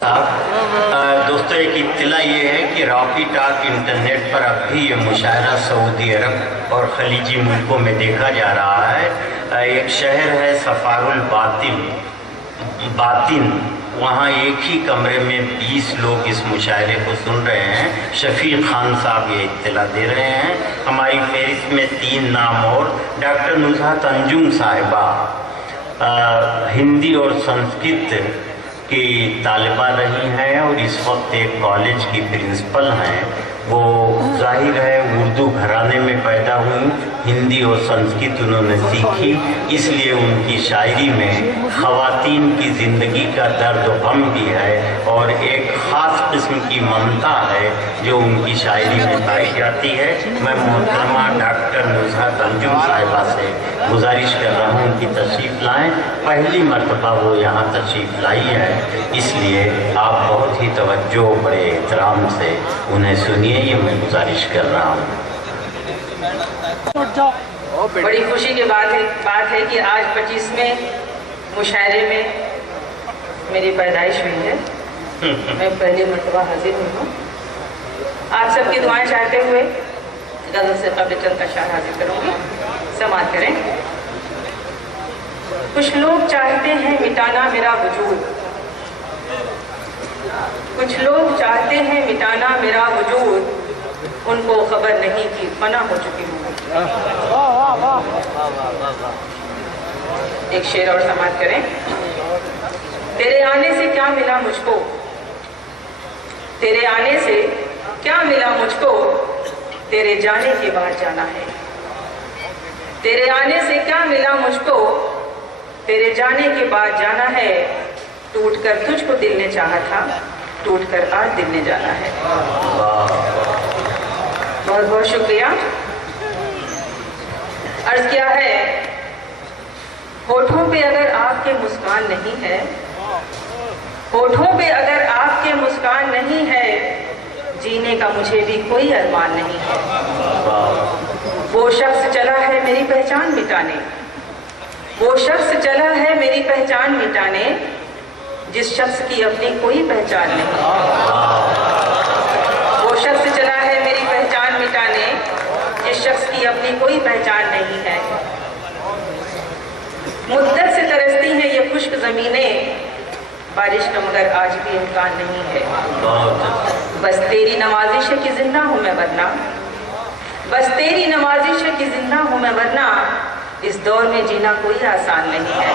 दोस्तों एक इत्तला ये है कि रॉकी टॉक इंटरनेट पर अब भी ये मुशायरा सऊदी अरब और खलीजी मुल्कों में देखा जा रहा है। एक शहर है सफारुल बातिन, वहाँ एक ही कमरे में 20 लोग इस मुशायरे को सुन रहे हैं। शफीक खान साहब ये इत्तला दे रहे हैं। हमारी फहरिस्त में 3 नाम और डॉक्टर नुज़हात अंजुम साहिबा हिंदी और संस्कृत की तालिबा रही हैं और इस वक्त एक कॉलेज की प्रिंसिपल हैं। वो जाहिर है उर्दू घराने में पैदा हुई, हिंदी और संस्कृत उन्होंने सीखी, इसलिए उनकी शायरी में ख़वातीन की ज़िंदगी का दर्द गम भी है और एक ख़ास किस्म की ममता है जो उनकी शायरी में पाई जाती है। मैं मोहतरमा डॉक्टर नुज़हात अंजुम साहिबा से गुजारिश कर रहा हूँ कि तशरीफ़ लाएँ। पहली मरतबा वो यहाँ तशरीफ़ लाई है, इसलिए आप बहुत ही तवज्जो बड़े एहतराम से उन्हें सुनिए, ये मैं गुजारिश कर रहा हूँ। बड़ी खुशी की बात है कि आज 25वें मुशायरे में मेरी पैदाइश हुई है। मैं पहली मरतबा हाजिर हुई हूँ। आप सबकी दुआएं चाहते हुए गज़ल से क़ब्ल चंद अशआर हाजिर करूँगी। समाअत करें। कुछ लोग चाहते हैं मिटाना मेरा वजूद, कुछ लोग चाहते हैं मिटाना मेरा वजूद, उनको खबर नहीं कि फना हो चुकी हूँ। एक शेर और समाअत करें। तेरे आने से क्या मिला मुझको, तेरे आने से क्या मिला मुझको, तेरे जाने के बाद जाना है। तेरे आने से क्या मिला मुझको, तेरे जाने के बाद जाना है। टूट कर तुझको दिल ने चाहा था, टूट कर आज दिल ने जाना है। बहुत बहुत शुक्रिया। अर्ज किया है, होठों पे अगर आपके मुस्कान नहीं है, होठों पे अगर आपके मुस्कान नहीं है, जीने का मुझे भी कोई अरमान नहीं है। वो शख्स चला है मेरी पहचान मिटाने, वो शख्स चला है मेरी पहचान मिटाने, जिस शख्स की अपनी कोई पहचान नहीं। वो शख्स चला है मेरी पहचान मिटाने, जिस शख्स की अपनी कोई पहचान नहीं है। मुद्दत से तरसती हैं ये खुश्क ज़मीनें, बारिश का मगर आज भी इम्कान नहीं है। बस तेरी नवाजिश है कि जिंदा हूँ मैं वरना, बस तेरी नवाजिश है कि जिंदा हूँ मैं वरना, इस दौर में जीना कोई आसान नहीं है।